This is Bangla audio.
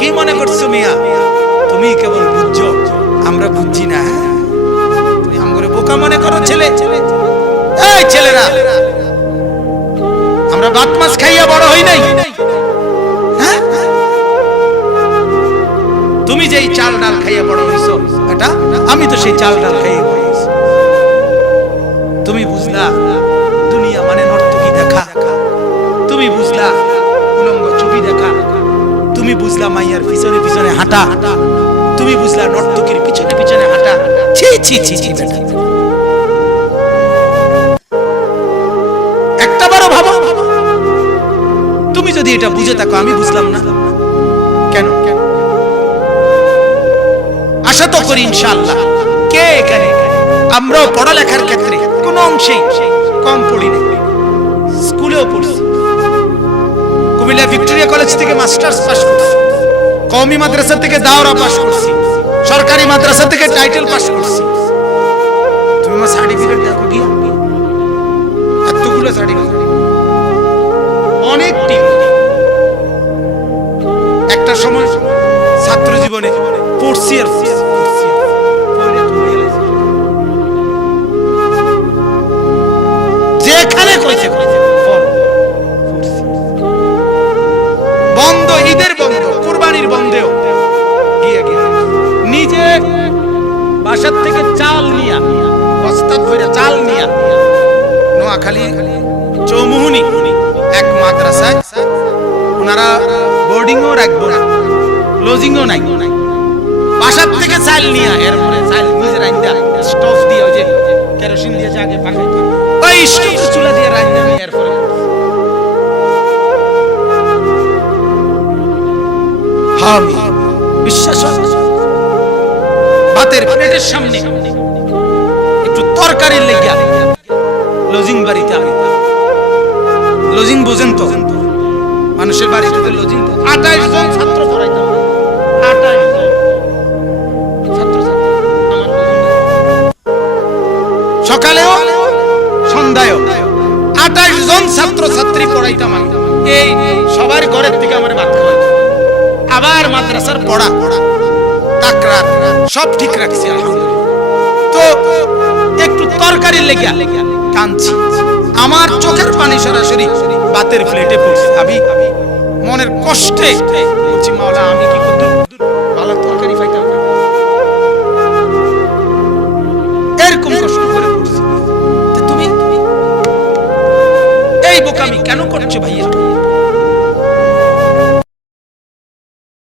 কি মনে করছো মিয়া? তুমি কেবল বুঝছো, আমরা বুঝছি না। তুমি আমগরে বোকা মনে করো ছেলে। এই ছেলেরা, আমরা ভাত মাছ খাইয়া বড় হই নাই। হ্যাঁ, তুমি যেই চাল ডাল খাইয়া বড় হইছো, এটা আমি তো সেই চাল ডাল খাইয়া বড় হইছি। তুমি বুঝলা দুনিয়া মানে নর্তকী দেখা, তুমি বুঝলা উলঙ্গ ছবি দেখা, তুমি বুঝলা মাইয়ার পিছনে পিছনে হাঁটা, তুমি বুঝলা নর্তকীর পিছনে পিছনে হাঁটা। ছি ছি ছি ছি বেটা, একটা বারো ভাবো। তুমি যদি এটা বুঝে থাকো, আমি বুঝলাম না কেন? আশা তো করি ইনশাআল্লাহ কে এখানে আমরাও পড়ালেখার ক্ষেত্রে কোন অংশেই কম পড়ি না। স্কুলেও পড়ছি, কুমিল্লা ভিক্টোরিয়া কলেজ থেকে মাস্টার্স পাস করছি, কওমি মাদ্রাসা থেকে দাওরা পাস করছি, সরকারি মাদ্রাসা থেকে টাইটেল পাস করছি। তুমি আমার সার্টিফিকেট দেখো গিয়া, এতগুলো সার্টিফিকেট, অনেক টিম। একটা সময় ছাত্র জীবনে পড়ছি আর যেখানে কইছে বন্ধ, ঈদের বন্ধ, কুরবানির বন্ধেও গিয়ে গিয়ে নিজে বাসার থেকে চাল নিয়া, বস্তা ধরে চাল নিয়া নোয়াখালী চৌমুহনী এক মাদ্রাসায়, ওনারা বোর্ডিংও রাখবো না, লজিংও নাই, বাসার থেকে চাল নিয়া, এরপরে চাল নিজে রাইন্দা স্টোভ দিয়ে, ওই যে কেরোসিন দিয়ে আগে পাকাইতো, ওই স্টোভ চুলা দিয়ে রাইন্দা, এরপরে বিশ্বাস ভাতের প্লেটের সামনে একটু তরকারির লেগিয়া লজিং বাড়িতে, আমি লজিং বোঝেন তো, মানুষের বাড়িতে লজিং, 28 জন ছাত্র পড়াইতাম, 28 জন ছাত্র ছাত্রী আমার সকালেও সন্ধ্যায়ও 28 জন ছাত্র ছাত্রী পড়াইতাম আমি। এই সবার ঘরের থেকে আমার ভাত খাওয়াইতো, আবার মাদ্রাসার পড়া তাকরার সব ঠিক রাখছি আলহামদুলিল্লাহ। তো একটু তরকারির লেগিয়া কাঁদছি, আমার চোখের পানি সরাসরি ভাতের প্লেটে পড়ছে। আমি মনের কষ্টে বলছি, মাওলা আমি কি করতে ভালো তরকারি পাইতাম না, এরকম কষ্ট করে পড়ছি। তুমি এই বোকামি কেন করছো ভাইয়া?